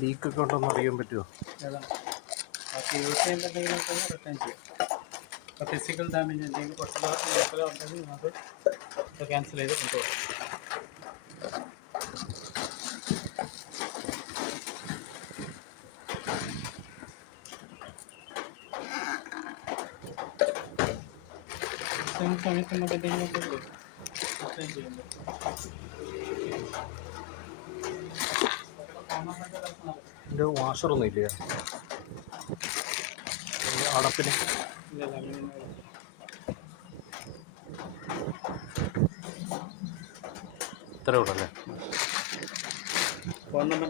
ലീക്കൊക്കെ ഉണ്ടോന്ന് അറിയാൻ പറ്റുമോ? യൂസ് ചെയ്യുമ്പോൾ എന്തെങ്കിലും റിട്ടേൺ ചെയ്യാം. ഫിസിക്കൽ ഡാമേജ് എന്തെങ്കിലും പൊട്ടലോ ഉണ്ടെങ്കിൽ നമുക്ക് ക്യാൻസൽ ചെയ്ത് കൊണ്ടുപോകാം. സമയത്ത് നമുക്ക് എന്തെങ്കിലും റിട്ടേൺ ചെയ്യാൻ പറ്റും. ഇതിൻ്റെ വാഷറൊന്നും ഇല്ല അടപ്പിന്? ഇത്രയേ ഉള്ളല്ലേ? Phone number